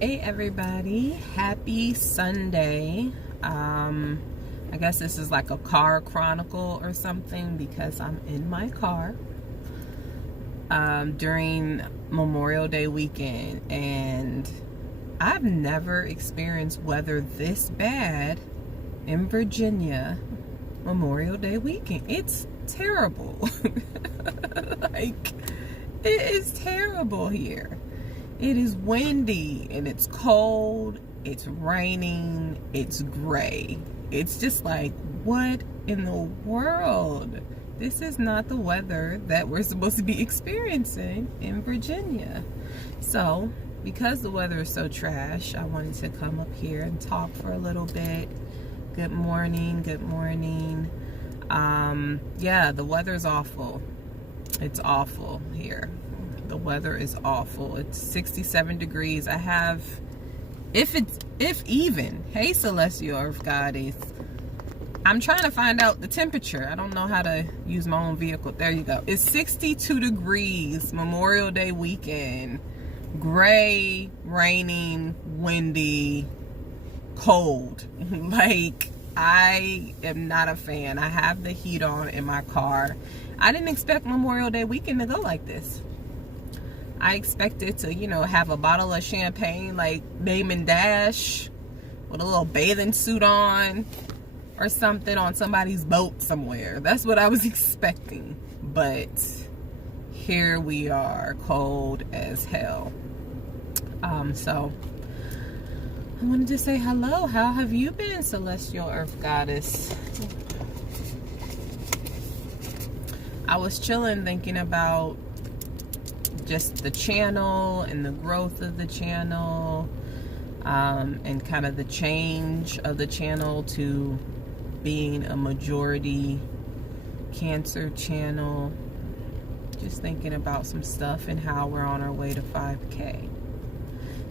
Hey everybody, happy Sunday. I guess this is like a car chronicle or something because I'm in my car during Memorial Day weekend, and I've never experienced weather this bad in Virginia Memorial Day weekend. It's terrible. Like, it is terrible here. It is windy and it's cold, it's raining, it's gray. It's just like, what in the world? This is not the weather that we're supposed to be experiencing in Virginia. So, because the weather is so trash, I wanted to come up here and talk for a little bit. Good morning, good morning. Yeah, the weather's awful. It's awful here. The weather is awful. It's 67 degrees. I have, if even, hey Celestial Earth Goddess, I'm trying to find out the temperature. I don't know how to use my own vehicle. There you go. It's 62 degrees, Memorial Day weekend. Gray, raining, windy, cold. Like, I am not a fan. I have the heat on in my car. I didn't expect Memorial Day weekend to go like this. I expected to, have a bottle of champagne like Damon Dash with a little bathing suit on or something on somebody's boat somewhere. That's what I was expecting. But here we are, cold as hell. So I wanted to say hello. How have you been, Celestial Earth Goddess? I was chilling thinking about just the channel and the growth of the channel, and kind of the change of the channel to being a majority cancer channel. Just thinking about some stuff and how we're on our way to 5K.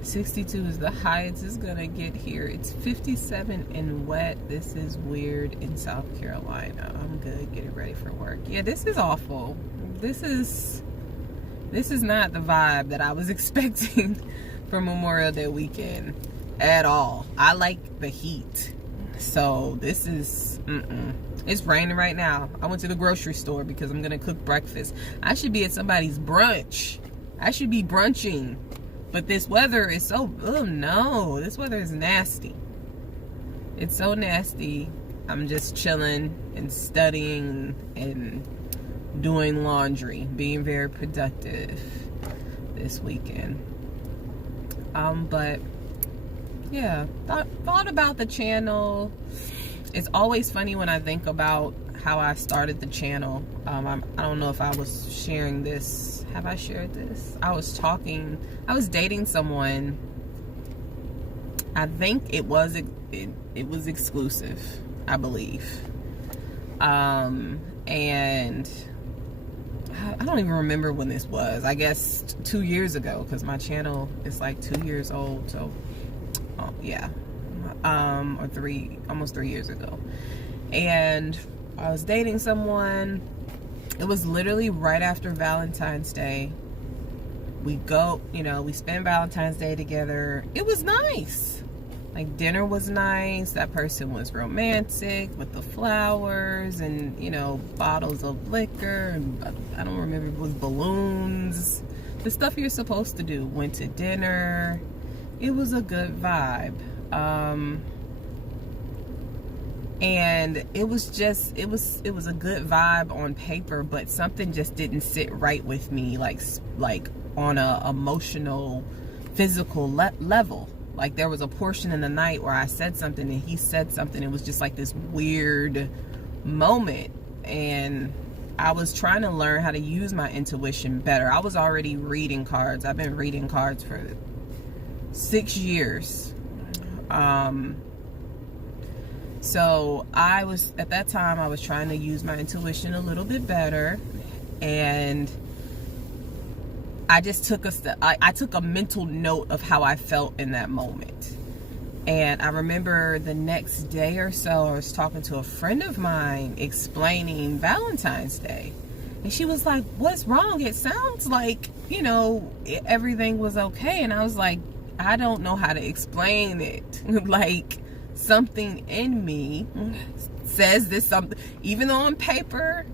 62 is the highest it's gonna get here. It's 57 and wet. This is weird in South Carolina. I'm good, getting ready for work. Yeah, this is awful. This is not the vibe that I was expecting for Memorial Day weekend at all. I like the heat. So this is, It's raining right now. I went to the grocery store because I'm going to cook breakfast. I should be at somebody's brunch. I should be brunching. But this weather is so, oh no, this weather is nasty. It's so nasty. I'm just chilling and studying and doing laundry, being very productive this weekend. But yeah, thought about the channel. It's always funny when I think about how I started the channel. I don't know if I was sharing this. Have I shared this? I was dating someone. I think it was exclusive, I believe. And I don't even remember when this was. I guess 2 years ago, because my channel is like 2 years old. So, yeah, or almost 3 years ago. And I was dating someone. It was literally right after Valentine's Day. We spend Valentine's Day together. It was nice. Like, dinner was nice. That person was romantic with the flowers and, bottles of liquor. And I don't remember if it was balloons. The stuff you're supposed to do. Went to dinner. It was a good vibe. And it was a good vibe on paper, but something just didn't sit right with me, like on a emotional, physical level. Like, there was a portion in the night where I said something and he said something. It was just like this weird moment. And I was trying to learn how to use my intuition better. I was already reading cards. I've been reading cards for 6 years. So at that time, I was trying to use my intuition a little bit better. And I just took I took a mental note of how I felt in that moment. And I remember the next day or so, I was talking to a friend of mine explaining Valentine's Day. And she was like, what's wrong? It sounds like, everything was okay. And I was like, I don't know how to explain it. Like, something in me says this something, even though on paper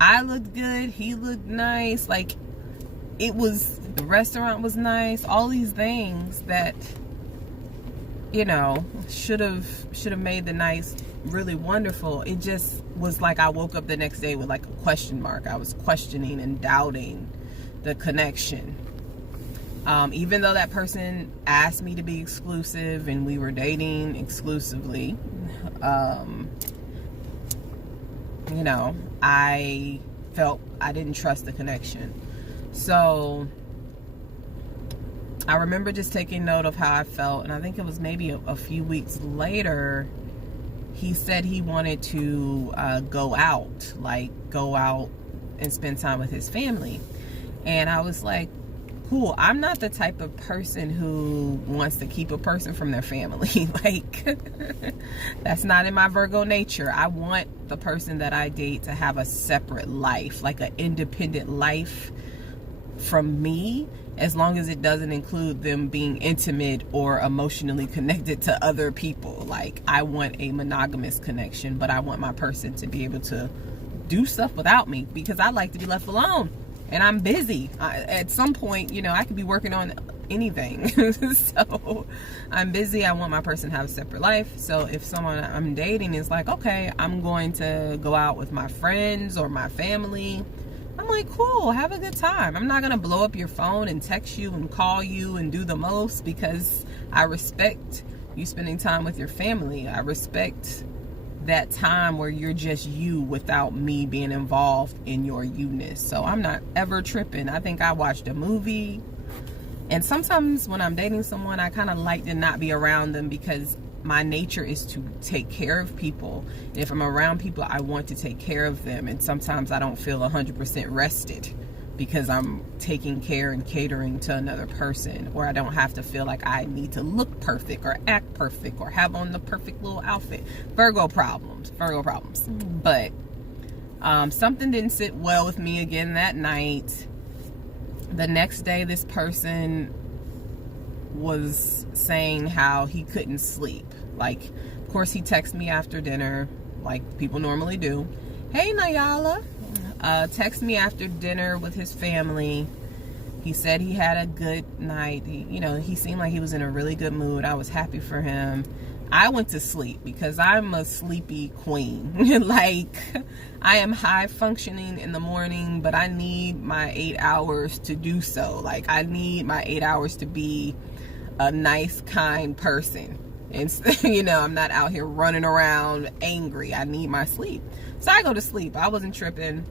I looked good, he looked nice, like the restaurant was nice, all these things that, you know, should have made the night really wonderful. It just was like I woke up the next day with like a question mark. I was questioning and doubting the connection. Even though that person asked me to be exclusive and we were dating exclusively, you know, I felt I didn't trust the connection. So I remember just taking note of how I felt, and I think it was maybe a few weeks later, he said he wanted to go out and spend time with his family. And I was like, cool. I'm not the type of person who wants to keep a person from their family. Like, that's not in my Virgo nature. I want the person that I date to have a separate life, like an independent life from me, as long as it doesn't include them being intimate or emotionally connected to other people. Like, I want a monogamous connection, but I want my person to be able to do stuff without me, because I like to be left alone. And I'm busy. At some point, you know, I could be working on anything. So I'm busy. I want my person to have a separate life. So if someone I'm dating is like, okay, I'm going to go out with my friends or my family, I'm like, cool, have a good time. I'm not going to blow up your phone and text you and call you and do the most, because I respect you spending time with your family. I respect that time where you're just you without me being involved in your you-ness. So I'm not ever tripping. I think I watched a movie, and sometimes when I'm dating someone, I kind of like to not be around them, because my nature is to take care of people. And if I'm around people, I want to take care of them. And sometimes I don't feel 100% rested because I'm taking care and catering to another person, or I don't have to feel like I need to look perfect or act perfect or have on the perfect little outfit. Virgo problems. But something didn't sit well with me again that night. The next day, this person was saying how he couldn't sleep. Like, of course, he texted me after dinner, like people normally do. Hey, Nayala. Text me after dinner with his family. He said he had a good night. He seemed like he was in a really good mood. I was happy for him. I went to sleep because I'm a sleepy queen. Like, I am high functioning in the morning, but I need my 8 hours to do so. Like, I need my 8 hours to be a nice, kind person. And, I'm not out here running around angry. I need my sleep. So I go to sleep. I wasn't tripping.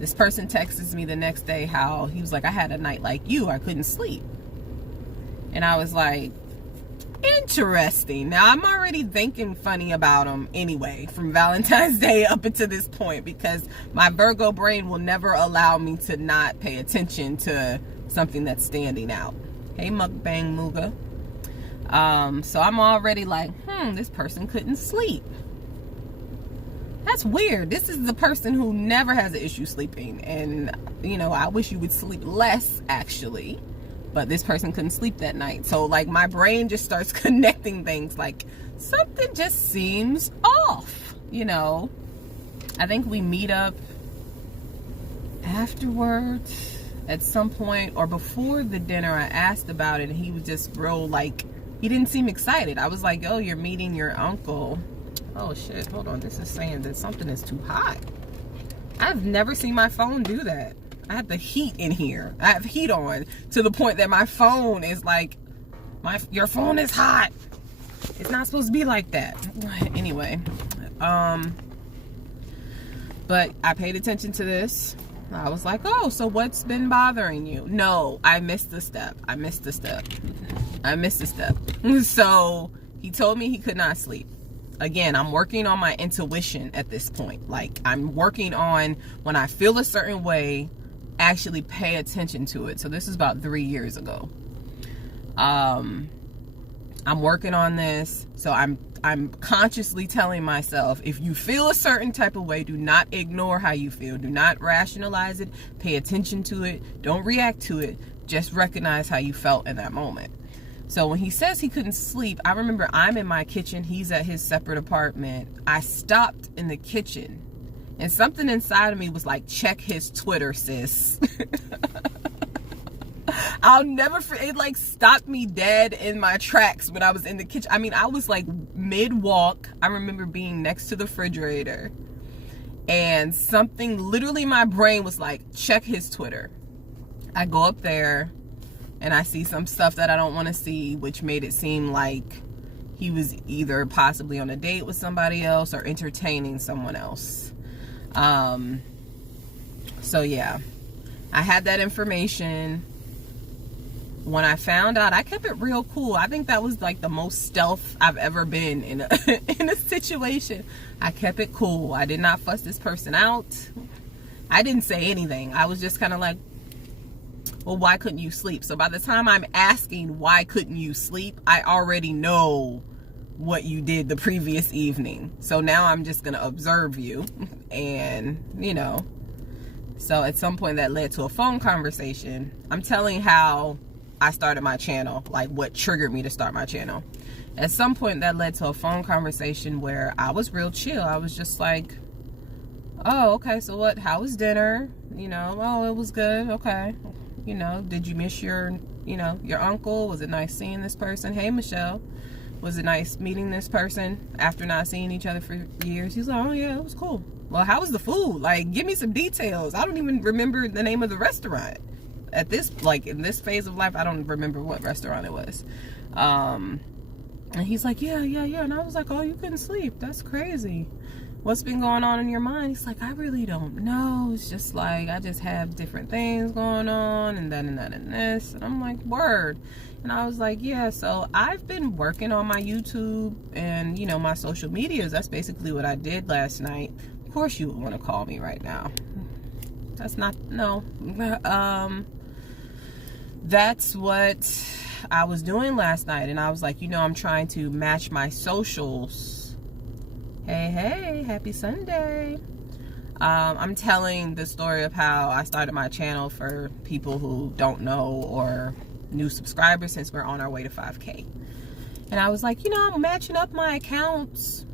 This person texts me the next day how he was like, I had a night like you. I couldn't sleep. And I was like, interesting. Now, I'm already thinking funny about him anyway from Valentine's Day up until this point, because my Virgo brain will never allow me to not pay attention to something that's standing out. Hey, Mukbang Muga. So I'm already like, this person couldn't sleep. That's weird. This is the person who never has an issue sleeping. And, I wish you would sleep less, actually. But this person couldn't sleep that night. So, like, my brain just starts connecting things. Like, something just seems off, I think we meet up afterwards at some point. Or before the dinner, I asked about it. And he was just real, like, he didn't seem excited. I was like, oh, you're meeting your uncle. Oh shit, hold on. This is saying that something is too hot. I've never seen my phone do that. I have the heat in here. I have heat on to the point that my phone is like, your phone is hot. It's not supposed to be like that. Anyway, but I paid attention to this. I was like, oh, so what's been bothering you? No, I missed a step. So he told me he could not sleep. Again, I'm working on my intuition at this point. Like, I'm working on, when I feel a certain way, actually pay attention to it. So this is about 3 years ago. I'm working on this. So I'm consciously telling myself, if you feel a certain type of way, do not ignore how you feel. Do not rationalize it. Pay attention to it. Don't react to it. just recognize how you felt in that moment. So when he says he couldn't sleep, I remember I'm in my kitchen, he's at his separate apartment. I stopped in the kitchen and something inside of me was like, check his Twitter, sis. I'll never forget, it like stopped me dead in my tracks when I was in the kitchen. I mean, I was like mid-walk. I remember being next to the refrigerator and something, literally my brain was like, check his Twitter. I go up there and I see some stuff that I don't want to see, which made it seem like he was either possibly on a date with somebody else or entertaining someone else. So yeah, I had that information. When I found out, I kept it real cool. I think that was like the most stealth I've ever been in a, in a situation. I kept it cool. I did not fuss this person out. I didn't say anything. I was just kind of like, well, why couldn't you sleep? So by the time I'm asking, why couldn't you sleep? I already know what you did the previous evening. So now I'm just going to observe you. And, you know, so at some point that led to a phone conversation. I'm telling how I started my channel, like what triggered me to start my channel. At some point that led to a phone conversation where I was real chill. I was just like, oh, okay, so what, how was dinner? You know, oh, it was good, okay. You know, did you miss your, you know, your uncle? Was it nice seeing this person? Hey, Michelle, was it nice meeting this person after not seeing each other for years? He's like, oh yeah, it was cool. Well, how was the food? Like, give me some details. I don't even remember the name of the restaurant. At this, like, in this phase of life, I don't remember what restaurant it was. And he's like, yeah. And I was like, oh, you couldn't sleep. That's crazy. What's been going on in your mind? He's like, I really don't know. It's just like, I just have different things going on and that and that and this. And I'm like, word. And I was like, yeah, so I've been working on my YouTube and, you know, my social medias. That's basically what I did last night. Of course you would want to call me right now. That's not, no. That's what I was doing last night. And I was like, you know, I'm trying to match my socials. Hey, happy Sunday. I'm telling the story of how I started my channel for people who don't know or new subscribers, since we're on our way to 5K. And I was like, you know, I'm matching up my accounts.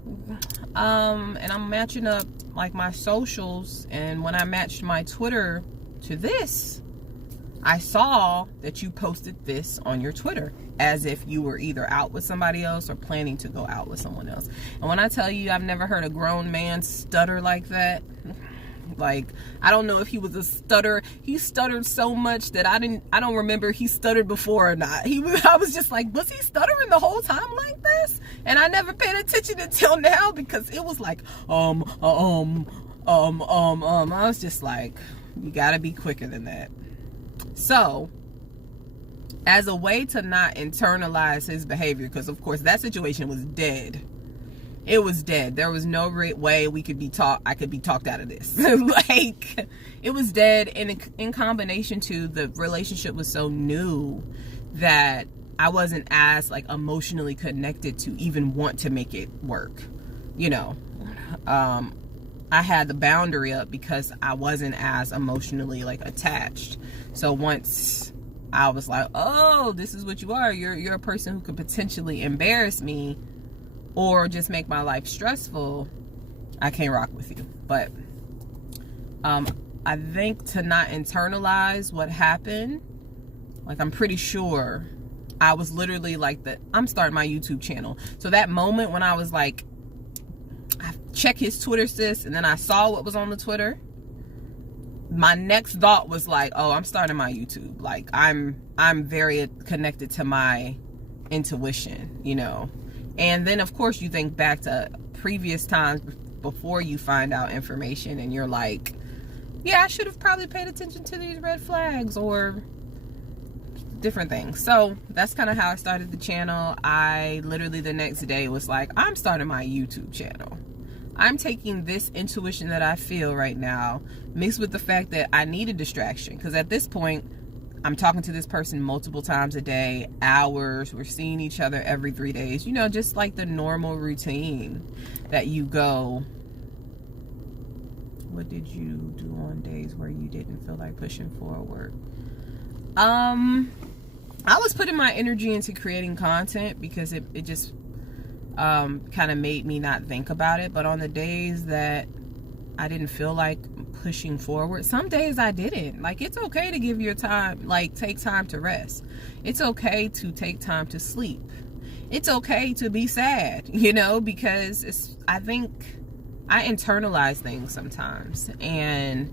And I'm matching up like my socials. And when I matched my Twitter to this, I saw that you posted this on your Twitter as if you were either out with somebody else or planning to go out with someone else. And when I tell you, I've never heard a grown man stutter like that. Like, I don't know if he was a stutter. He stuttered so much that I don't remember he stuttered before or not. I was just like, was he stuttering the whole time like this? And I never paid attention until now, because it was like, I was just like, you gotta be quicker than that. So, as a way to not internalize his behavior, because of course that situation was dead. It was dead. There was no way I could be talked out of this. Like, it was dead. And in combination to the relationship was so new that I wasn't as like emotionally connected to even want to make it work. You know, I had the boundary up because I wasn't as emotionally like attached. So once I was like, oh, this is what you are. You're a person who could potentially embarrass me or just make my life stressful. I can't rock with you. But I think to not internalize what happened, like, I'm pretty sure I was literally like, I'm starting my YouTube channel. So that moment when I was like, I check his Twitter, sis, and then I saw what was on the Twitter, my next thought was like, oh, I'm starting my YouTube. Like, I'm very connected to my intuition, you know. And then of course you think back to previous times before you find out information and you're like, yeah, I should have probably paid attention to these red flags or different things. So that's kind of how I started the channel. I literally the next day was like, I'm starting my YouTube channel. I'm taking this intuition that I feel right now, mixed with the fact that I need a distraction. Because at this point, I'm talking to this person multiple times a day, hours. We're seeing each other every 3 days. You know, just like the normal routine that you go. What did you do on days where you didn't feel like pushing forward? I was putting my energy into creating content because it just kind of made me not think about it. But on the days that I didn't feel like pushing forward, some days I didn't. Like, it's okay to give your time, like, take time to rest. It's okay to take time to sleep. It's okay to be sad, you know, because I think I internalize things sometimes, and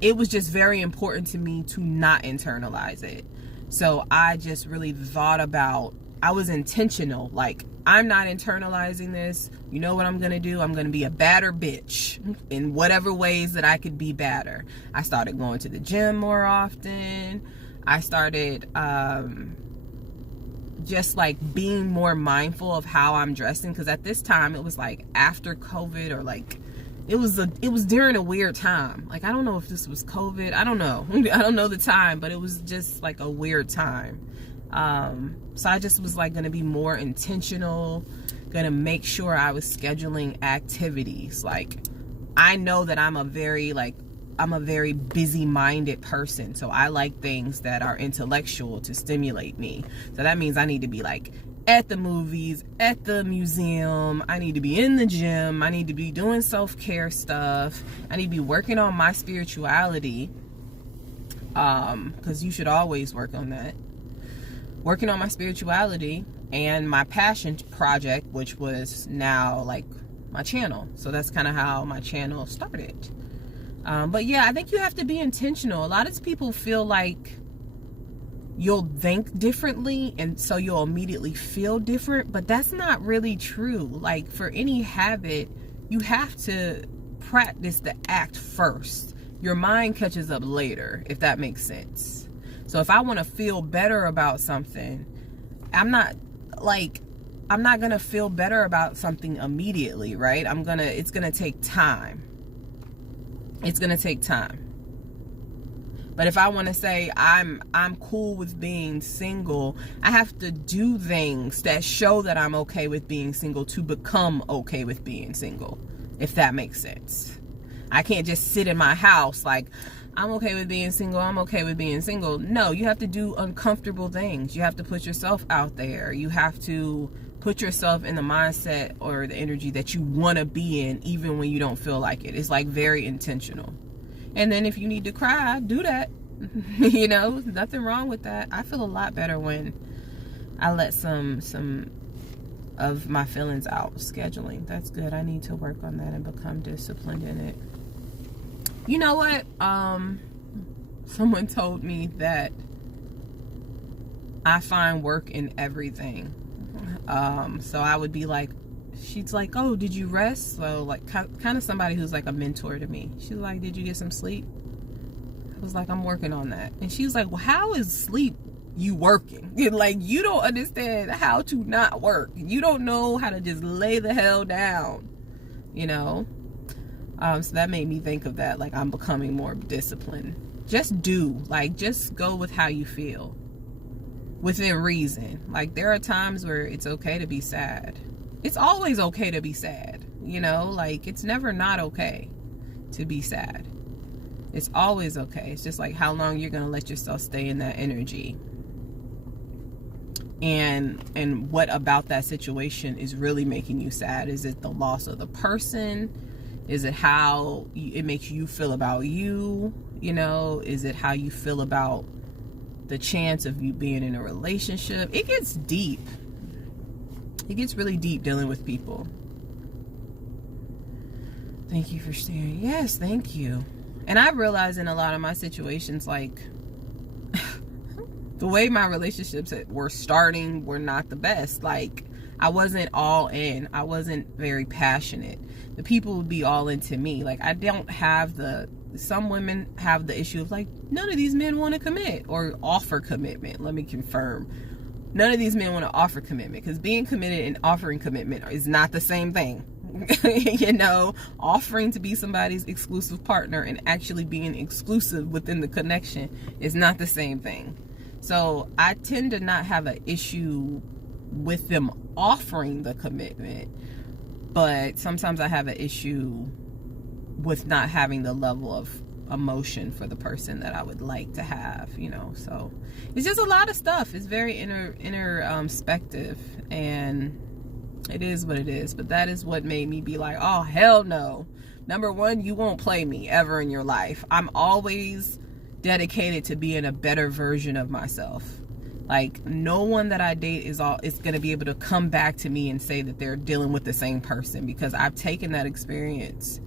it was just very important to me to not internalize it. So I just really thought about, I was intentional, like, I'm not internalizing this. You know what I'm going to do? I'm going to be a badder bitch in whatever ways that I could be badder. I started going to the gym more often. I started just like being more mindful of how I'm dressing, because at this time it was like after COVID, or like it was during a weird time. Like, I don't know if this was COVID. I don't know. I don't know the time, but it was just like a weird time. So I just was like going to be more intentional, going to make sure I was scheduling activities. Like, I know that I'm a very busy-minded person, so I like things that are intellectual to stimulate me. So that means I need to be like at the movies, at the museum, I need to be in the gym, I need to be doing self-care stuff, I need to be working on my spirituality, because you should always work on that. Working on my spirituality and my passion project, which was now like my channel. So that's kind of how my channel started. But yeah, I think you have to be intentional. A lot of people feel like you'll think differently and so you'll immediately feel different, but that's not really true. Like, for any habit, you have to practice the act first. Your mind catches up later, if that makes sense. So if I want to feel better about something, I'm not gonna feel better about something immediately, right? It's gonna take time. It's gonna take time. But if I want to say I'm cool with being single, I have to do things that show that I'm okay with being single to become okay with being single, if that makes sense. I can't just sit in my house like, I'm okay with being single, I'm okay with being single. No, you have to do uncomfortable things. You have to put yourself out there. You have to put yourself in the mindset or the energy that you want to be in, even when you don't feel like it. It's like very intentional. And then if you need to cry, do that. You know, nothing wrong with that. I feel a lot better when I let some of my feelings out. Scheduling, that's good. I need to work on that and become disciplined in it. You know what? Someone told me that I find work in everything. So I would be like, she's like, oh, did you rest? So like kind of somebody who's like a mentor to me. She's like, did you get some sleep? I was like, I'm working on that. And she was like, well, how is sleep you working? Like, you don't understand how to not work. You don't know how to just lay the hell down, you know? So that made me think of that. Like, I'm becoming more disciplined. Just go with how you feel within reason. Like, there are times where it's okay to be sad. It's always okay to be sad, you know? Like, it's never not okay to be sad. It's always okay. It's just like how long you're going to let yourself stay in that energy. And what about that situation is really making you sad? Is it the loss of the person? Is it how it makes you feel about you? You know, is it how you feel about the chance of you being in a relationship? It gets deep. It gets really deep dealing with people. Thank you for sharing. Yes, thank you. And I realize in a lot of my situations, like, the way my relationships were starting were not the best. Like, I wasn't all in. I wasn't very passionate. The people would be all into me. Like, I don't have some women have the issue of like, none of these men want to commit or offer commitment. Let me confirm. None of these men want to offer commitment, because being committed and offering commitment is not the same thing. You know, offering to be somebody's exclusive partner and actually being exclusive within the connection is not the same thing. So I tend to not have an issue with them offering the commitment, but sometimes I have an issue with not having the level emotion for the person that I would like to have, you know. So it's just a lot of stuff. It's very introspective, and it is what it is. But that is what made me be like, oh, hell no. Number one, you won't play me ever in your life. I'm always dedicated to being a better version of myself. Like, no one that I date is going to be able to come back to me and say that they're dealing with the same person, because I've taken that experience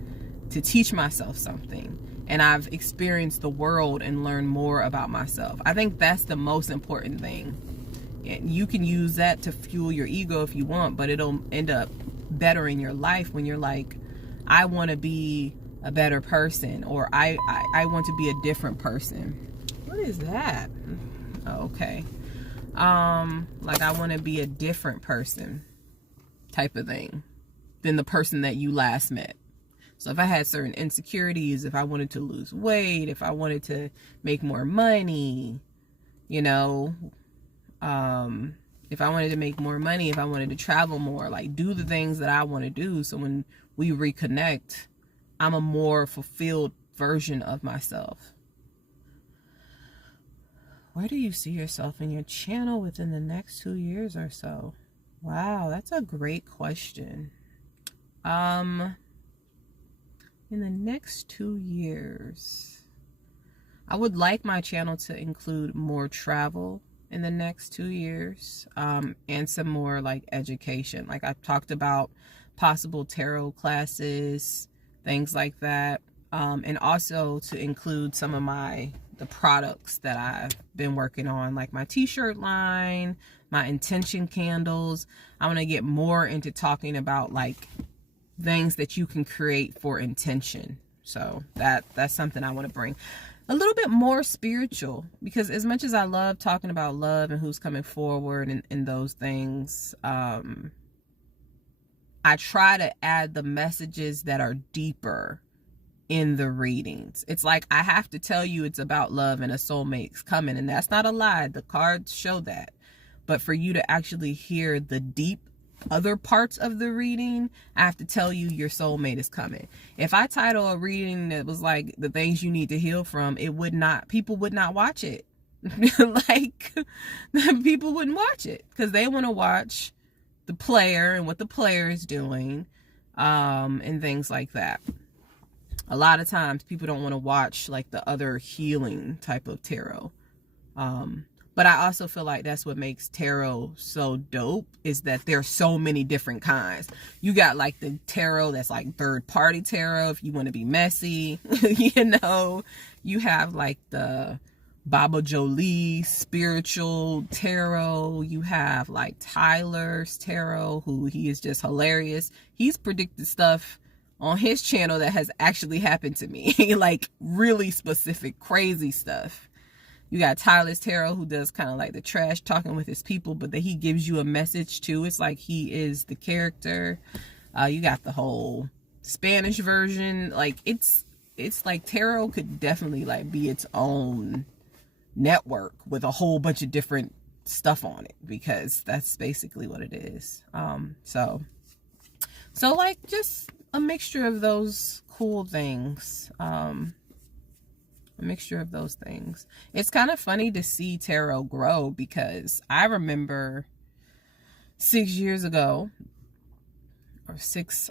to teach myself something, and I've experienced the world and learned more about myself. I think that's the most important thing. And you can use that to fuel your ego if you want, but it'll end up bettering your life when you're like, I want to be a better person, or I want to be a different person. What is that? Oh, okay. Like, I want to be a different person type of thing than the person that you last met. So if I had certain insecurities, if I wanted to lose weight, if I wanted to make more money, you know, if I wanted to make more money, if I wanted to travel more, like, do the things that I want to do. So when we reconnect, I'm a more fulfilled version of myself. Where do you see yourself in your channel within the next 2 years or so? Wow, that's a great question. In the next 2 years, I would like my channel to include more travel in the next 2 years, and some more like education. Like, I've talked about possible tarot classes, things like that, and also to include some of the products that I've been working on, like my t-shirt line, my intention candles. I want to get more into talking about like things that you can create for intention. So that's something I want to bring a little bit more spiritual, because as much as I love talking about love and who's coming forward and those things, I try to add the messages that are deeper in the readings. It's like, I have to tell you it's about love and a soulmate's coming, and that's not a lie. The cards show that. But for you to actually hear the deep other parts of the reading, I have to tell you your soulmate is coming. If I title a reading that was like the things you need to heal from, people would not watch it. Like, people wouldn't watch it, because they want to watch the player and what the player is doing, and things like that. A lot of times people don't want to watch like the other healing type of tarot. But I also feel like that's what makes tarot so dope, is that there's so many different kinds. You got like the tarot that's like third party tarot, if you want to be messy. You know, you have like the Baba Jolie spiritual tarot. You have like Tyler's tarot, who he is just hilarious. He's predicted stuff on his channel that has actually happened to me. Like, really specific, crazy stuff. You got Tyler's tarot, who does kind of like the trash talking with his people, but that he gives you a message too. It's like he is the character. You got the whole Spanish version. Like, it's like tarot could definitely like be its own network with a whole bunch of different stuff on it, because that's basically what it is. So like, just a mixture of those cool things. A mixture of those things. It's kind of funny to see tarot grow, because I remember 6 years ago, or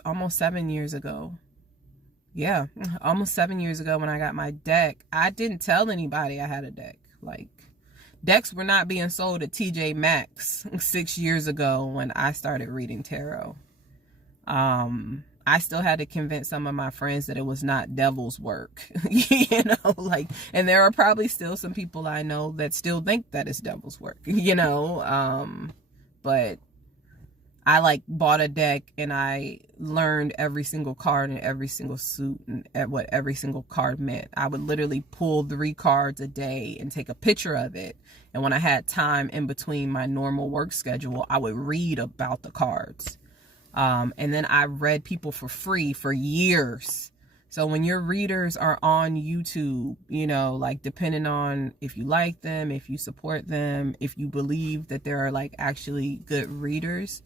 almost 7 years ago. Yeah, almost 7 years ago, when I got my deck, I didn't tell anybody I had a deck. Like, decks were not being sold at TJ Maxx 6 years ago when I started reading tarot. I still had to convince some of my friends that it was not devil's work, you know, like, and there are probably still some people I know that still think that it's devil's work, you know, but I like bought a deck and I learned every single card and every single suit and what every single card meant. I would literally pull 3 cards a day and take a picture of it. And when I had time in between my normal work schedule, I would read about the cards. And then I read people for free for years. So when your readers are on YouTube, you know, like, depending on if you like them, if you support them, if you believe that there are like actually good readers,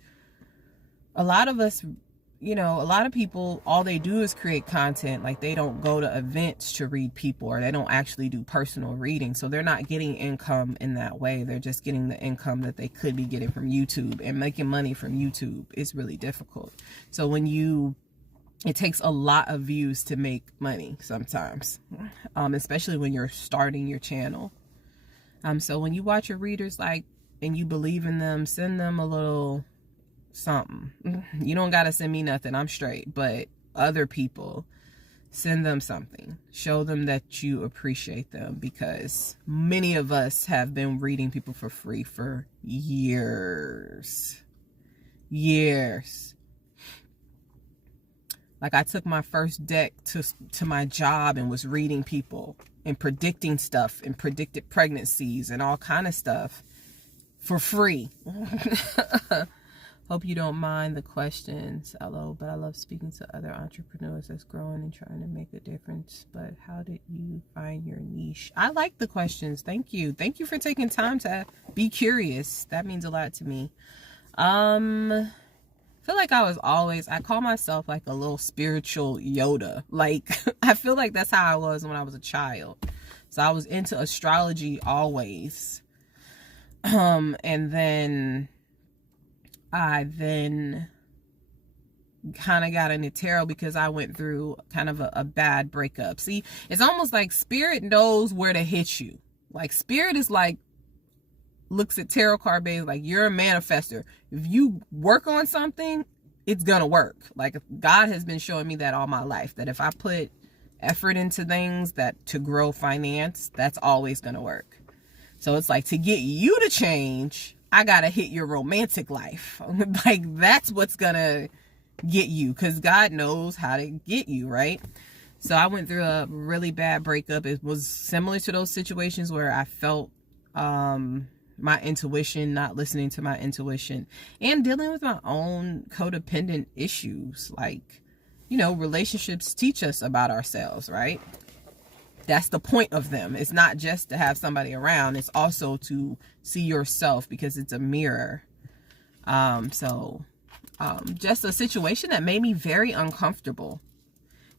a lot of us you know, a lot of people, all they do is create content. Like, they don't go to events to read people, or they don't actually do personal reading. So they're not getting income in that way. They're just getting the income that they could be getting from YouTube, and making money from YouTube is really difficult. So it takes a lot of views to make money sometimes, especially when you're starting your channel. So when you watch your readers, like, and you believe in them, send them a little something. You don't gotta send me nothing, I'm straight. But other people, send them something. Show them that you appreciate them, because many of us have been reading people for free for years. Like, I took my first deck to my job and was reading people and predicting stuff, and predicted pregnancies and all kind of stuff for free. Hope you don't mind the questions. Hello, but I love speaking to other entrepreneurs that's growing and trying to make a difference. But how did you find your niche? I like the questions. Thank you. Thank you for taking time to be curious. That means a lot to me. I feel like I call myself like a little spiritual Yoda. Like, I feel like that's how I was when I was a child. So I was into astrology always. And then I kind of got into tarot because I went through kind of a bad breakup. See, it's almost like spirit knows where to hit you. Like, spirit is like, looks at tarot card base like, you're a manifester. If you work on something, it's gonna work. Like, God has been showing me that all my life, that if I put effort into things to grow finance, that's always gonna work. So it's like, to get you to change, I gotta hit your romantic life. Like, that's what's gonna get you, because God knows how to get you, right? So I went through a really bad breakup. It was similar to those situations where I felt my intuition, not listening to my intuition, and dealing with my own codependent issues. Like, you know, relationships teach us about ourselves, right? That's the point of them. It's not just to have somebody around. It's also to see yourself, because it's a mirror. Just a situation that made me very uncomfortable,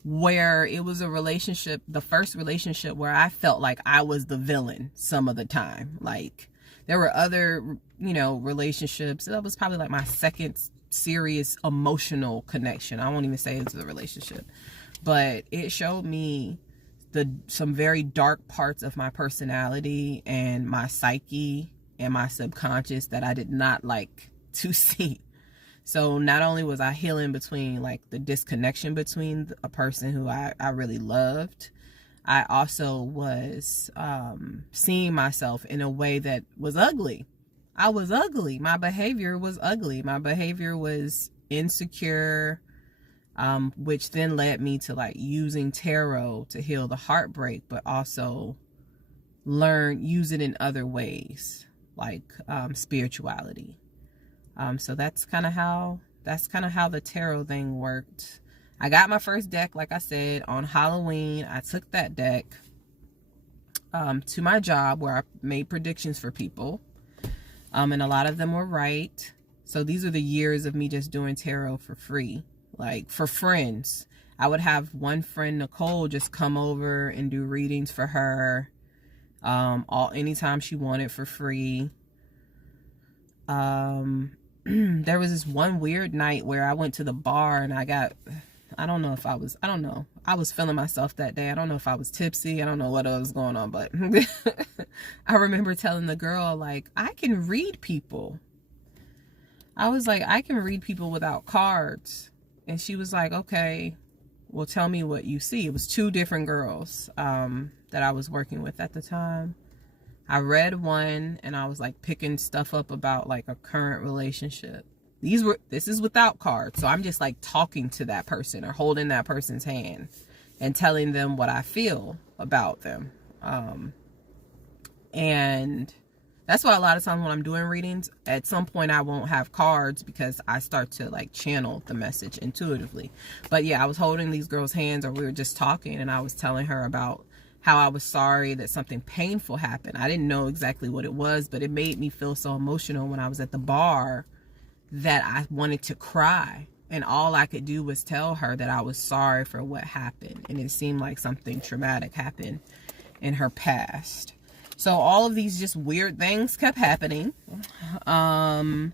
where it was a relationship, the first relationship where I felt like I was the villain some of the time. Like, there were other, you know, relationships. That was probably like my second serious emotional connection. I won't even say it's a relationship, but it showed me some very dark parts of my personality and my psyche and my subconscious that I did not like to see. So not only was I healing between, like, the disconnection between a person who I really loved, I also was seeing myself in a way that was ugly. I was ugly. My behavior was ugly. My behavior was insecure, which then led me to, like, using tarot to heal the heartbreak, but also use it in other ways, like spirituality. So that's kind of how the tarot thing worked. I got my first deck, like I said, on Halloween. I took that deck to my job, where I made predictions for people. And a lot of them were right. So these are the years of me just doing tarot for free. Like, for friends. I would have one friend, Nicole, just come over and do readings for her anytime she wanted, for free. There was this one weird night where I went to the bar and I was feeling myself that day. I don't know if I was tipsy. I don't know what was going on, but I remember telling the girl, like, I can read people. I was like, I can read people without cards. And she was like, okay, well, tell me what you see. It was two different girls that I was working with at the time. I read one and I was like picking stuff up about, like, a current relationship. This is without cards. So I'm just like talking to that person or holding that person's hand and telling them what I feel about them. And that's why a lot of times when I'm doing readings, at some point I won't have cards, because I start to, like, channel the message intuitively. But yeah, I was holding these girls' hands, or we were just talking, and I was telling her about how I was sorry that something painful happened. I didn't know exactly what it was, but it made me feel so emotional when I was at the bar that I wanted to cry. And all I could do was tell her that I was sorry for what happened. And it seemed like something traumatic happened in her past. So all of these just weird things kept happening. And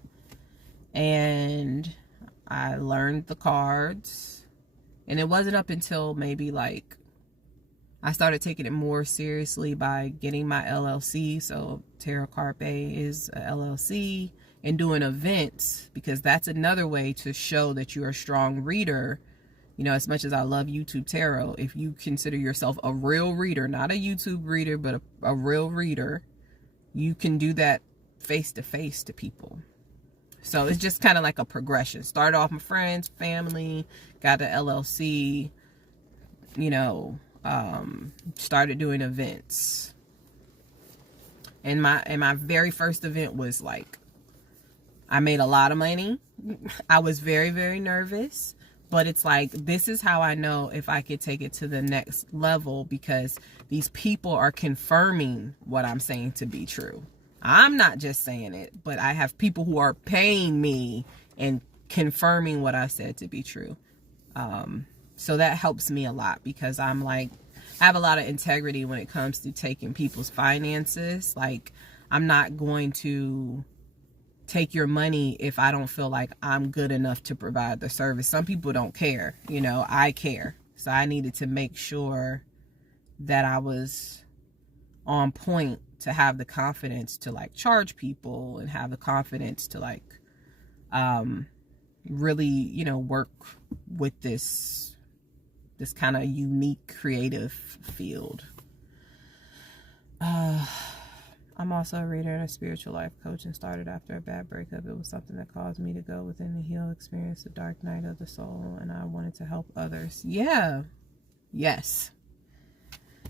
I learned the cards. And it wasn't up until maybe like I started taking it more seriously by getting my LLC. So Tarot Card Bae is a LLC, and doing events, because that's another way to show that you're a strong reader. You know, as much as I love YouTube Tarot, if you consider yourself a real reader, not a YouTube reader, but a real reader, you can do that face to face to people. So it's just kind of like a progression. Started off with friends, family, got the LLC, you know, started doing events. And my very first event was like, I made a lot of money. I was very, very nervous, but it's like, this is how I know if I could take it to the next level, because these people are confirming what I'm saying to be true. I'm not just saying it, but I have people who are paying me and confirming what I said to be true. So that helps me a lot, because I'm like, I have a lot of integrity when it comes to taking people's finances. Like, I'm not going to take your money if I don't feel like I'm good enough to provide the service. Some people don't care, you know, I care. So I needed to make sure that I was on point to have the confidence to like charge people, and have the confidence to like really, you know, work with this kind of unique creative field. I'm also a reader and a spiritual life coach, and started after a bad breakup. It was something that caused me to go within the heal, experience the dark night of the soul, and I wanted to help others. Yeah. Yes.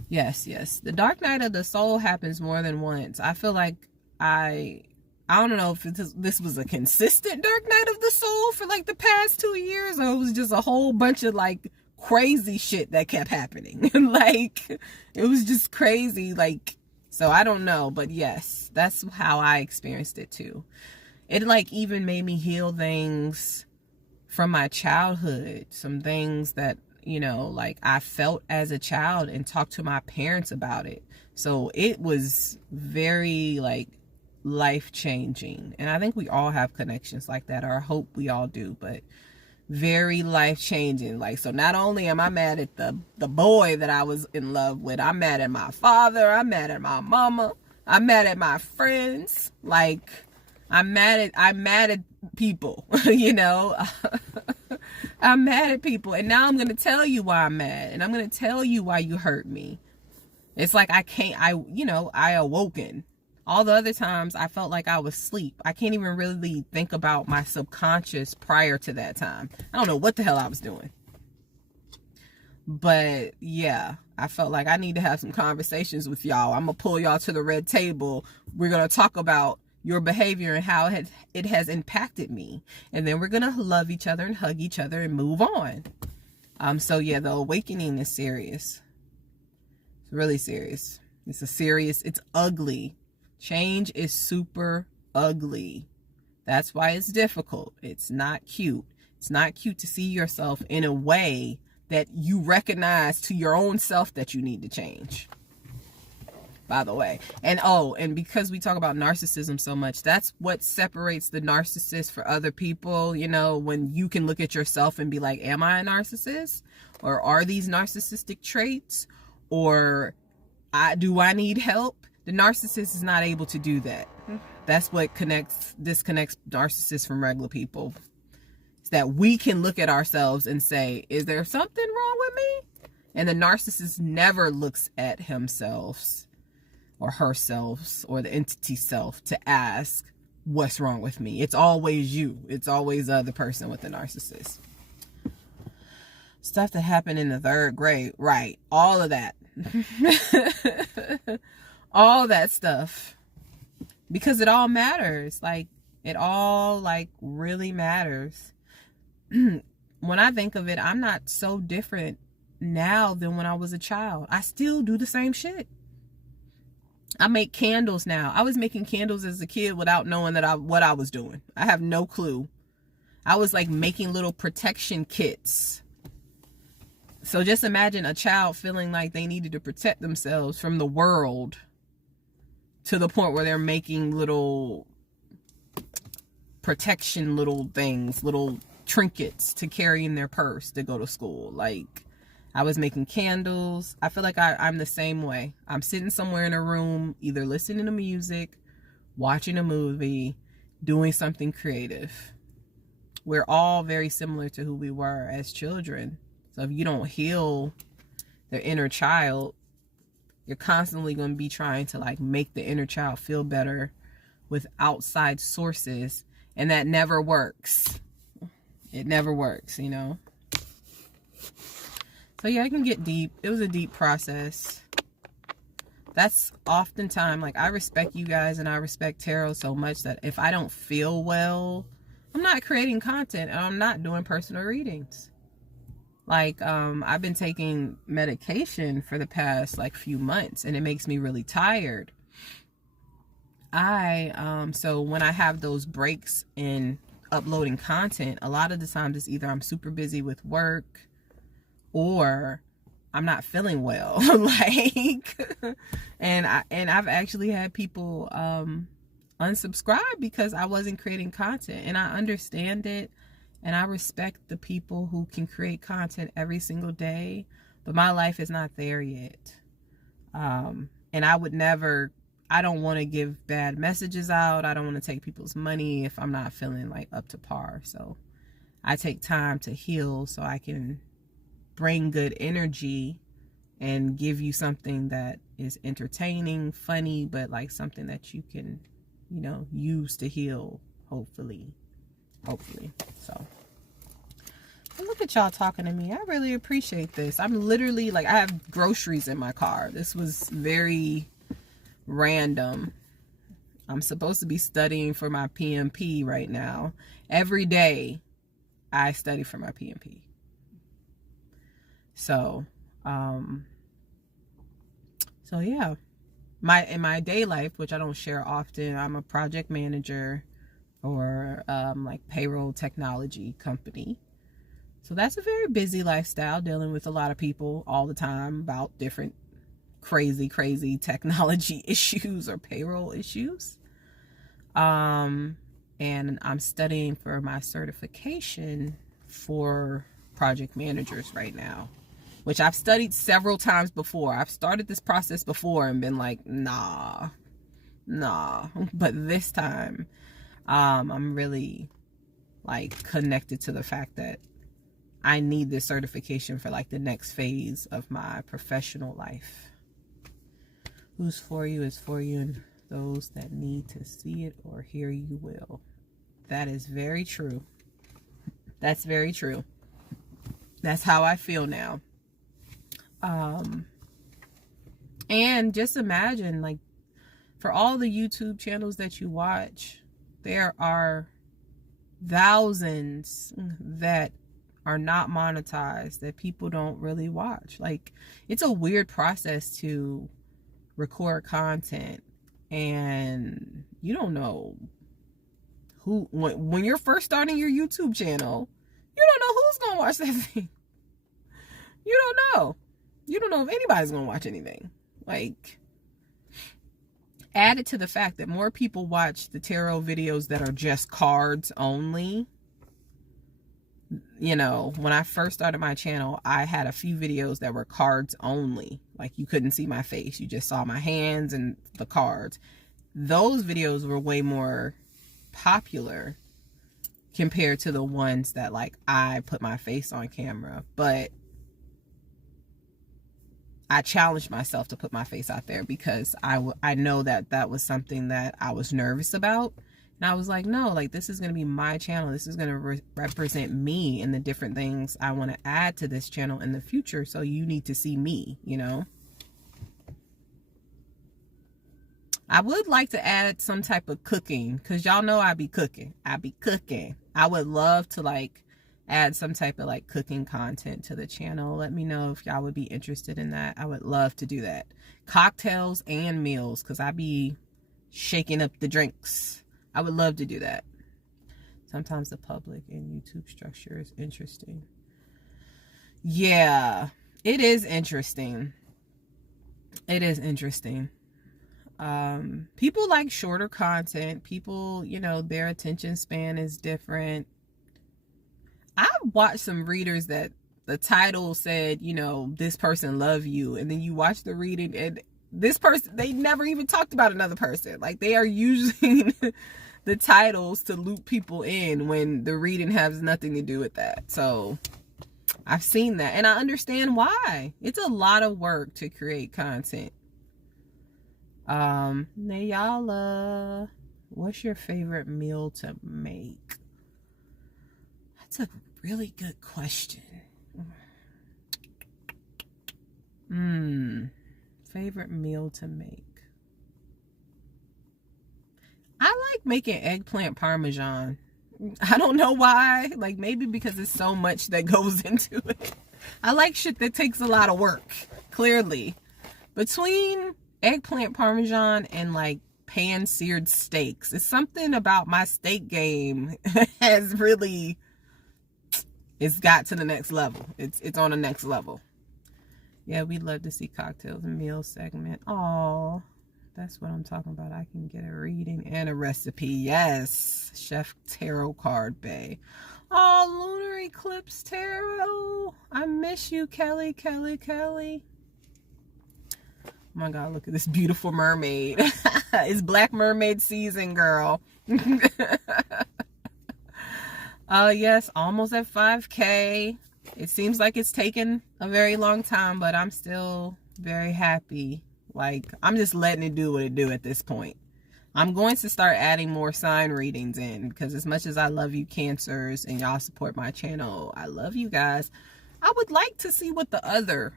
The dark night of the soul happens more than once. I feel like I don't know if this was a consistent dark night of the soul for like the past 2 years, or it was just a whole bunch of like crazy shit that kept happening. Like, it was just crazy. Like, so I don't know, but yes, that's how I experienced it too. It like even made me heal things from my childhood, some things that, you know, like I felt as a child, and talked to my parents about it. So it was very like life-changing. And I think we all have connections like that, or I hope we all do, but very life-changing. Like, so not only am I mad at the boy that I was in love with, I'm mad at my father, I'm mad at my mama, I'm mad at my friends. Like, I'm mad at people. You know. I'm mad at people, and now I'm going to tell you why I'm mad, and I'm going to tell you why you hurt me. It's like I awoken. All the other times I felt like I was asleep. I can't even really think about my subconscious prior to that time. I don't know what the hell I was doing. But yeah, I felt like I need to have some conversations with y'all. I'm going to pull y'all to the red table. We're going to talk about your behavior and how it has impacted me. And then we're going to love each other and hug each other and move on. So yeah, the awakening is serious. It's really serious. It's ugly. Change is super ugly. That's why it's difficult. It's not cute. It's not cute to see yourself in a way that you recognize to your own self that you need to change. By the way. And because we talk about narcissism so much, that's what separates the narcissist for other people. You know, when you can look at yourself and be like, am I a narcissist? Or are these narcissistic traits? Or do I need help? The narcissist is not able to do that. That's what disconnects narcissists from regular people. It's that we can look at ourselves and say, is there something wrong with me? And the narcissist never looks at himself or herself or the entity self to ask, what's wrong with me? It's always you. It's always the other person with the narcissist. Stuff that happened in the 3rd grade. Right. All of that. All that stuff. Because it all matters. Like, it all, like, really matters. When I think of it, I'm not so different now than when I was a child. I still do the same shit. I make candles now. I was making candles as a kid without knowing what I was doing. I have no clue. I was like making little protection kits. So just imagine a child feeling like they needed to protect themselves from the world to the point where they're making little protection, little things, little trinkets to carry in their purse to go to school. Like, I was making candles. I feel like I'm the same way. I'm sitting somewhere in a room, either listening to music, watching a movie, doing something creative. We're all very similar to who we were as children. So if you don't heal the inner child, you're constantly going to be trying to like make the inner child feel better with outside sources. And that never works. It never works, you know. So yeah, it can get deep. It was a deep process. That's oftentimes, like, I respect you guys and I respect tarot so much that if I don't feel well, I'm not creating content and I'm not doing personal readings. Like, I've been taking medication for the past like few months and it makes me really tired. So when I have those breaks in uploading content, a lot of the times it's either I'm super busy with work or I'm not feeling well. Like, and I've actually had people unsubscribe because I wasn't creating content, and I understand it. And I respect the people who can create content every single day, but my life is not there yet. And I don't want to give bad messages out. I don't want to take people's money if I'm not feeling like up to par. So I take time to heal so I can bring good energy and give you something that is entertaining, funny, but like something that you can, you know, use to heal, hopefully. So look at y'all talking to me. I really appreciate this. I'm literally like, I have groceries in my car. This was very random. I'm supposed to be studying for my PMP right now. Every day I study for my PMP. So yeah, in my day life, which I don't share often, I'm a project manager or like payroll technology company. So that's a very busy lifestyle, dealing with a lot of people all the time about different crazy technology issues or payroll issues. And I'm studying for my certification for project managers right now, which I've studied several times before. I've started this process before and been like, nah. But this time, I'm really like connected to the fact that I need this certification for like the next phase of my professional life. Who's for you is for you, and those that need to see it or hear you will. That is very true. That's very true. That's how I feel now. And just imagine, like, for all the YouTube channels that you watch, there are thousands that are not monetized that people don't really watch. Like, it's a weird process to record content and you don't know who, when you're first starting your YouTube channel, you don't know who's gonna watch that thing. You don't know if anybody's gonna watch anything. Like, added to the fact that more people watch the tarot videos that are just cards only. You know, when I first started my channel, I had a few videos that were cards only. Like, you couldn't see my face. You just saw my hands and the cards. Those videos were way more popular compared to the ones that, like, I put my face on camera. But I challenged myself to put my face out there because I know that was something that I was nervous about. And I was like, no, like, this is going to be my channel. This is going to represent me and the different things I want to add to this channel in the future. So you need to see me, you know. I would like to add some type of cooking, because y'all know I be cooking. I would love to, like, add some type of, like, cooking content to the channel. Let me know if y'all would be interested in that. I would love to do that. Cocktails and meals, because I be shaking up the drinks. I would love to do that. Sometimes the public and YouTube structure is interesting. Yeah, it is interesting. It is interesting. People like shorter content. People, you know, their attention span is different. I've watched some readers that the title said, you know, this person love you, and then you watch the reading and this person, they never even talked about another person. Like, they are using the titles to loop people in when the reading has nothing to do with that. So I've seen that, and I understand why. It's a lot of work to create content. Nayala, what's your favorite meal to make? That's a really good question. Favorite meal to make. I like making eggplant parmesan. I don't know why. Like, maybe because it's so much that goes into it. I like shit that takes a lot of work, clearly. Between eggplant parmesan and like pan-seared steaks, it's something about my steak game has really, it's got to the next level. It's on the next level. Yeah, we'd love to see cocktails and meal segment. Oh, that's what I'm talking about. I can get a reading and a recipe. Yes, Chef Tarot card Bae. Oh, Lunar Eclipse Tarot. I miss you, Kelly. Oh my God, look at this beautiful mermaid. It's Black Mermaid season, girl. Yes, almost at 5K. It seems like it's taken a very long time, but I'm still very happy. Like, I'm just letting it do what it do at this point. I'm going to start adding more sign readings in, because as much as I love you Cancers and y'all support my channel, I love you guys. I would like to see what the other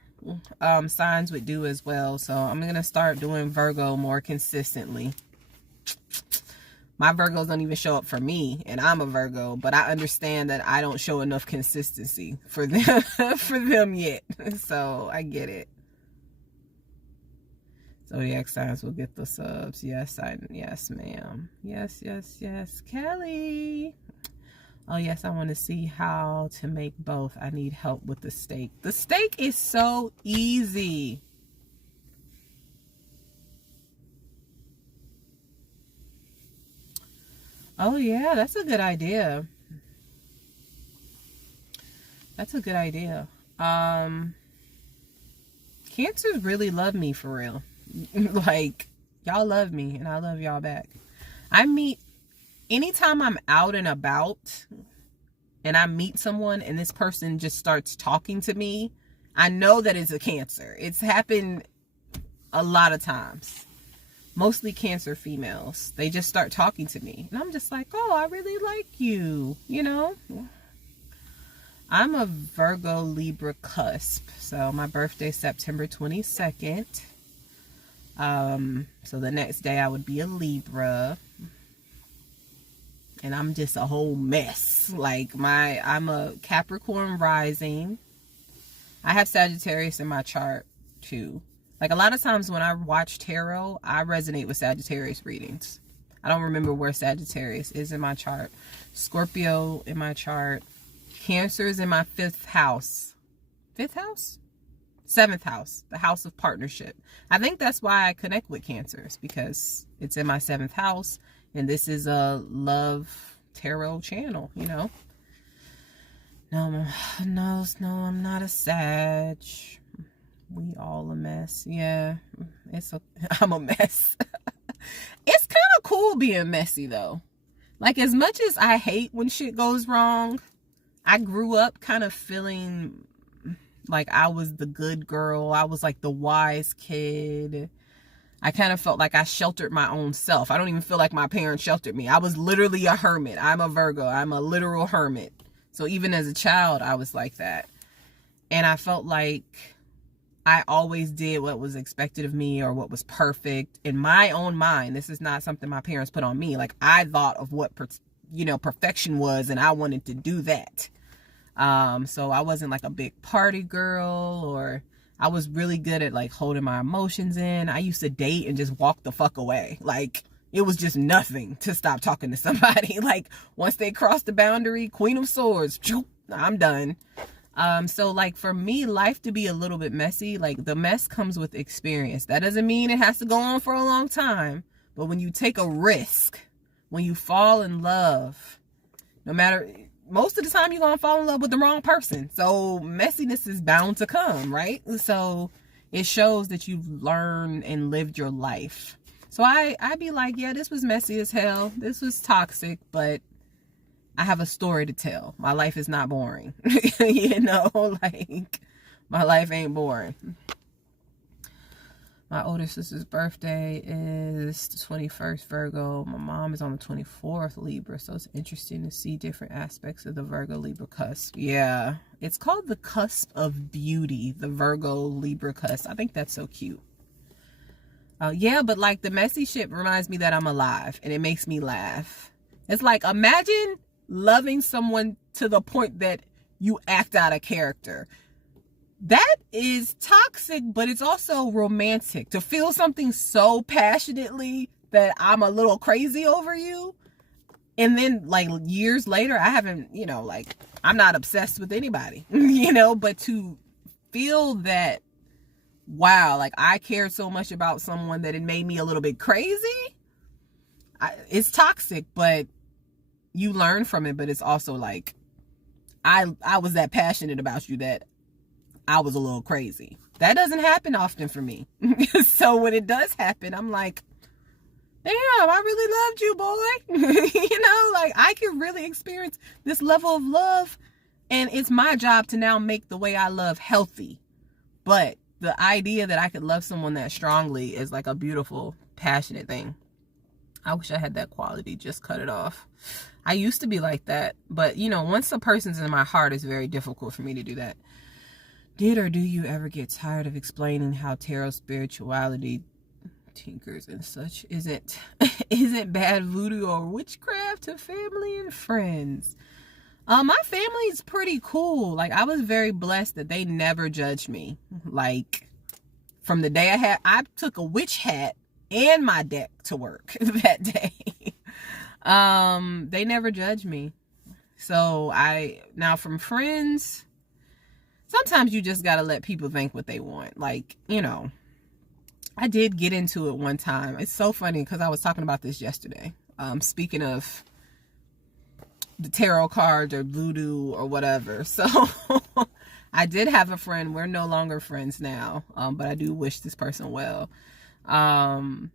signs would do as well. So I'm going to start doing Virgo more consistently. My Virgos don't even show up for me, and I'm a Virgo, but I understand that I don't show enough consistency for them for them yet. So I get it. Zodiac signs will get the subs. Yes, yes, ma'am. Yes. Kelly. Oh yes, I want to see how to make both. I need help with the steak. The steak is so easy. Oh yeah, that's a good idea. That's a good idea. Cancers really love me for real. Like, y'all love me and I love y'all back. Anytime I'm out and about and I meet someone and this person just starts talking to me, I know that it's a Cancer. It's happened a lot of times. Mostly Cancer females. They just start talking to me. And I'm just like, oh, I really like you. You know? I'm a Virgo Libra cusp. So my birthday is September 22nd. So the next day I would be a Libra. And I'm just a whole mess. Like, I'm a Capricorn rising. I have Sagittarius in my chart too. Like, a lot of times when I watch tarot, I resonate with Sagittarius readings. I don't remember where Sagittarius is in my chart. Scorpio in my chart. Cancer is in my 5th house. 5th house? 7th house. The house of partnership. I think that's why I connect with Cancers, because it's in my 7th house. And this is a love tarot channel, you know? No, I'm not a Sag. We all a mess. Yeah, I'm a mess. It's kind of cool being messy though. Like, as much as I hate when shit goes wrong, I grew up kind of feeling like I was the good girl. I was like the wise kid. I kind of felt like I sheltered my own self. I don't even feel like my parents sheltered me. I was literally a hermit. I'm a Virgo. I'm a literal hermit. So even as a child, I was like that. And I felt like I always did what was expected of me, or what was perfect in my own mind. This is not something my parents put on me. Like, I thought of what, perfection was, and I wanted to do that. So I wasn't like a big party girl, or I was really good at like holding my emotions in. I used to date and just walk the fuck away. Like, it was just nothing to stop talking to somebody. Like, once they cross the boundary, Queen of Swords, I'm done. So like for me, life to be a little bit messy, like the mess comes with experience. That doesn't mean it has to go on for a long time. But when you take a risk, when you fall in love, no matter, most of the time you're going to fall in love with the wrong person. So messiness is bound to come, right? So it shows that you've learned and lived your life. So I'd be like, yeah, this was messy as hell. This was toxic, but I have a story to tell. My life is not boring. You know, like, my life ain't boring. My older sister's birthday is the 21st, Virgo. My mom is on the 24th, Libra. So it's interesting to see different aspects of the Virgo-Libra cusp. Yeah. It's called the cusp of beauty, the Virgo-Libra cusp. I think that's so cute. Yeah, but like the messy shit reminds me that I'm alive, and it makes me laugh. It's like, imagine loving someone to the point that you act out a character. That is toxic, but it's also romantic. To feel something so passionately that I'm a little crazy over you, and then like years later, I haven't, you know, like, I'm not obsessed with anybody, you know, but to feel that, wow, like I cared so much about someone that it made me a little bit crazy. It's toxic, but you learn from it. But it's also like, I was that passionate about you that I was a little crazy. That doesn't happen often for me. So when it does happen, I'm like, damn, I really loved you, boy. You know, like, I can really experience this level of love, and it's my job to now make the way I love healthy. But the idea that I could love someone that strongly is like a beautiful, passionate thing. I wish I had that quality. Just cut it off. I used to be like that, but you know, once a person's in my heart, it's very difficult for me to do that. Did or do you ever get tired of explaining how tarot spirituality tinkers and such isn't bad voodoo or witchcraft to family and friends? My family is pretty cool. Like, I was very blessed that they never judged me. Like, from the day I took a witch hat and my deck to work that day. They never judged me. So now from friends, sometimes you just gotta let people think what they want. Like, you know, I did get into it one time. It's so funny because I was talking about this yesterday. Speaking of the tarot cards or voodoo or whatever. So I did have a friend. We're no longer friends now. But I do wish this person well. And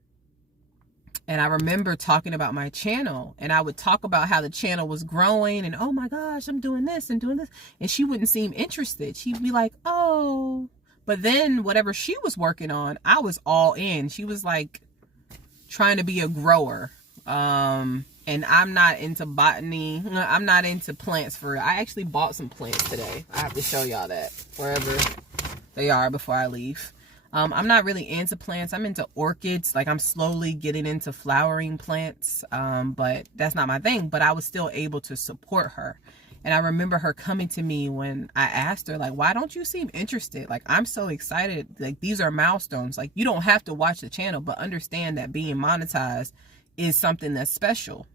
I remember talking about my channel, and I would talk about how the channel was growing and, oh my gosh, I'm doing this and doing this. And she wouldn't seem interested. She'd be like, oh, but then whatever she was working on, I was all in. She was like trying to be a grower. And I'm not into botany. I'm not into plants for real. I actually bought some plants today. I have to show y'all that wherever they are before I leave. I'm not really into plants. I'm into orchids. Like, I'm slowly getting into flowering plants. But that's not my thing. But I was still able to support her. And I remember her coming to me when I asked her, like, why don't you seem interested? Like, I'm so excited. Like, these are milestones. Like, you don't have to watch the channel, but understand that being monetized is something that's special.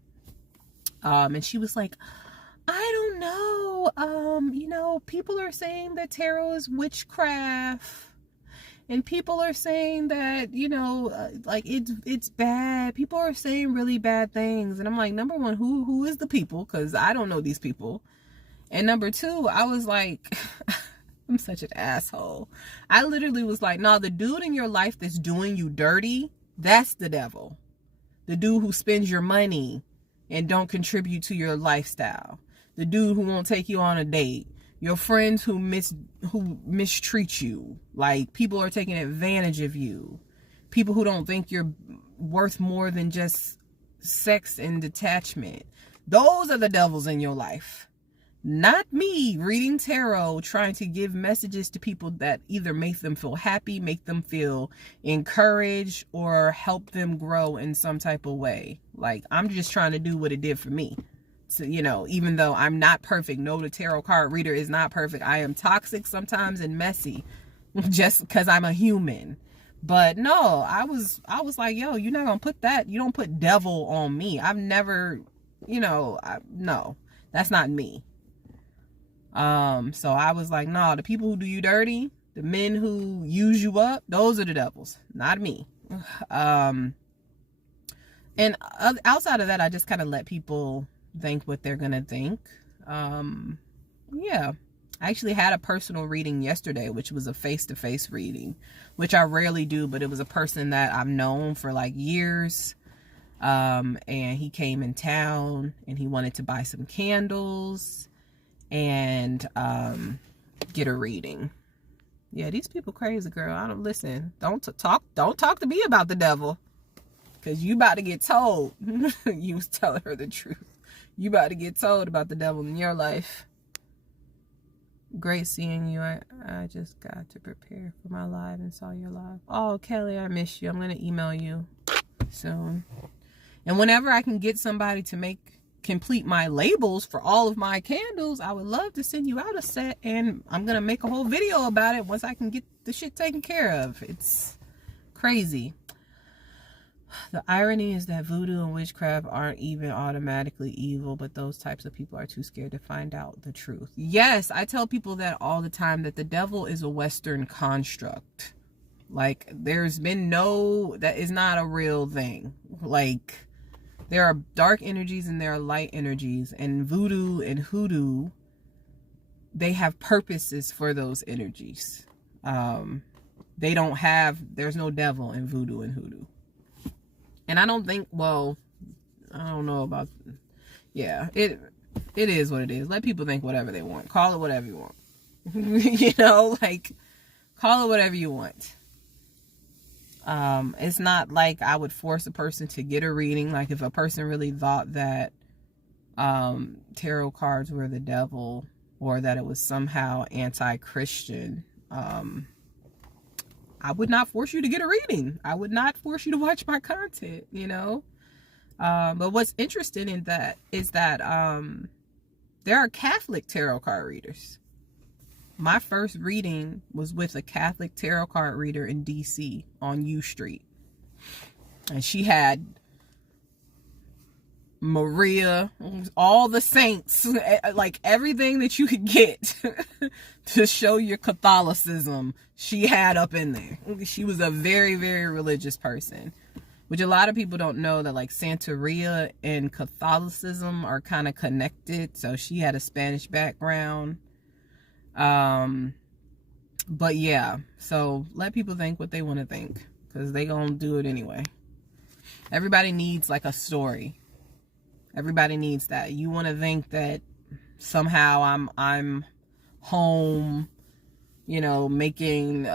And she was like, I don't know. You know, people are saying that tarot is witchcraft. And people are saying that, you know, like it's bad. People are saying really bad things. And I'm like, number one, who is the people? Because I don't know these people. And number two, I was like, I'm such an asshole. I literally was like, no, the dude in your life that's doing you dirty, that's the devil. The dude who spends your money and don't contribute to your lifestyle. The dude who won't take you on a date. Your friends who mistreat you. Like, people are taking advantage of you. People who don't think you're worth more than just sex and detachment. Those are the devils in your life. Not me reading tarot, trying to give messages to people that either make them feel happy, make them feel encouraged, or help them grow in some type of way. Like, I'm just trying to do what it did for me. So, you know, even though I'm not perfect, no, the tarot card reader is not perfect. I am toxic sometimes and messy just because I'm a human. But no, I was like, yo, you're not gonna put that. You don't put devil on me. I've never, no, that's not me. So I was like, no, the people who do you dirty, the men who use you up, those are the devils, not me. And outside of that, I just kind of let people think what they're gonna think. Yeah. I actually had a personal reading yesterday, which was a face-to-face reading, which I rarely do, but it was a person that I've known for like years. And he came in town and he wanted to buy some candles and get a reading. Yeah, these people crazy, girl. I don't listen. Don't talk to me about the devil, because you about to get told. You was telling her the truth. You about to get told about the devil in your life. Great seeing you. I just got to prepare for my live and saw your live. Oh, Kelly, I miss you. I'm going to email you soon. And whenever I can get somebody to complete my labels for all of my candles, I would love to send you out a set. And I'm going to make a whole video about it once I can get the shit taken care of. It's crazy. The irony is that voodoo and witchcraft aren't even automatically evil, but those types of people are too scared to find out the truth. Yes, I tell people that all the time, that the devil is a Western construct. Like, there's been that is not a real thing. Like, there are dark energies and there are light energies, and voodoo and hoodoo, they have purposes for those energies. There's no devil in voodoo and hoodoo. And I don't think, I don't know about, yeah, it is what it is. Let people think whatever they want. Call it whatever you want. Call it whatever you want. It's not like I would force a person to get a reading. Like, if a person really thought that tarot cards were the devil, or that it was somehow anti-Christian, I would not force you to get a reading. I would not force you to watch my content, But what's interesting in that is that there are Catholic tarot card readers. My first reading was with a Catholic tarot card reader in DC on U Street. And she had Maria, all the saints, like everything that you could get to show your Catholicism, she had up in there. She was a very, very religious person, which a lot of people don't know, that like Santeria and Catholicism are kind of connected. So she had a Spanish background. But yeah, so let people think what they want to think, because they gonna do it anyway. Everybody needs like a story. Everybody needs that. You want to think that somehow I'm home, making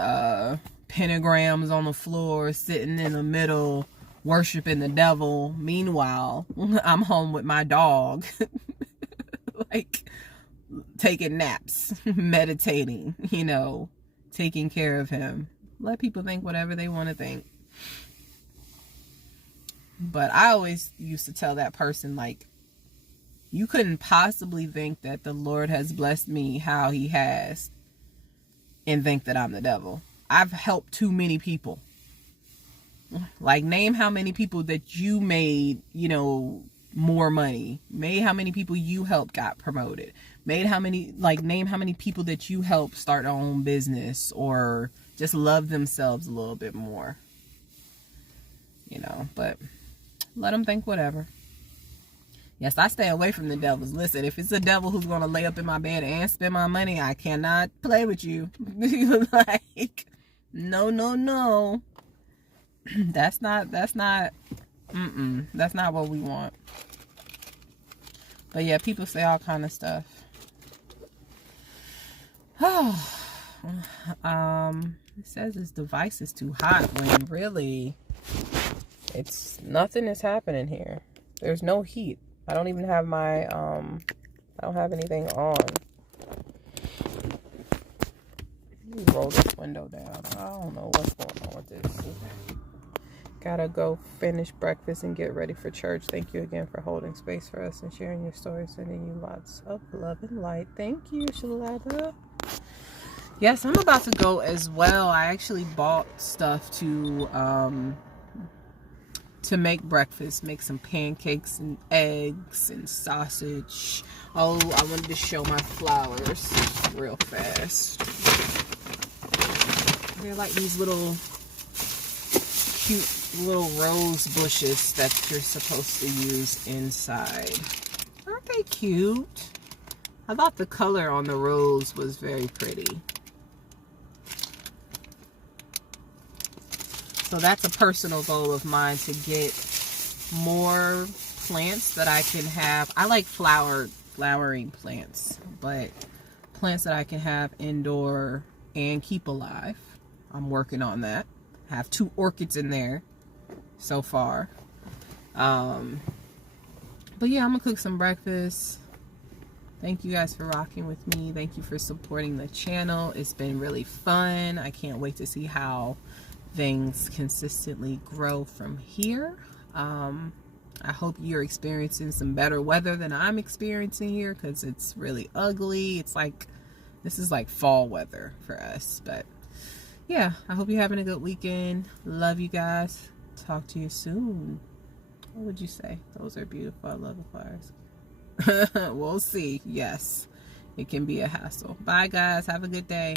pentagrams on the floor, sitting in the middle, worshiping the devil. Meanwhile, I'm home with my dog, like taking naps, meditating, taking care of him. Let people think whatever they want to think. But I always used to tell that person, like, you couldn't possibly think that the Lord has blessed me how he has and think that I'm the devil. I've helped too many people. Like, name how many people that you made, more money. Name how many people you helped got promoted. Name how many people that you helped start their own business or just love themselves a little bit more. But let them think whatever. Yes, I stay away from the devils. Listen, if it's a devil who's going to lay up in my bed and spend my money, I cannot play with you. Like, no. That's not what we want. But yeah, people say all kind of stuff. It says this device is too hot, when really nothing is happening here. There's no heat. I don't even have my I don't have anything on. Let me roll this window down. I don't know what's going on with this. Gotta go finish breakfast and get ready for church. Thank you again for holding space for us and sharing your stories, sending you lots of love and light. Thank you, Shalada. Yes, I'm about to go as well. I actually bought stuff to make breakfast, make some pancakes and eggs and sausage. Oh, I wanted to show my flowers real fast. They're like these little cute little rose bushes that you're supposed to use inside. Aren't they cute? I thought the color on the rose was very pretty. So that's a personal goal of mine, to get more plants that I can have. I like flowering plants, but plants that I can have indoor and keep alive. I'm working on that. I have 2 orchids in there so far. But yeah, I'm gonna cook some breakfast. Thank you guys for rocking with me. Thank you for supporting the channel. It's been really fun. I can't wait to see how things consistently grow from here. I hope you're experiencing some better weather than I'm experiencing here, because it's really ugly. It's like, this is like fall weather for us. But yeah, I hope you're having a good weekend. Love you guys. Talk to you soon. What would you say? Those are beautiful. I love the flowers. We'll see. Yes, it can be a hassle. Bye guys. Have a good day.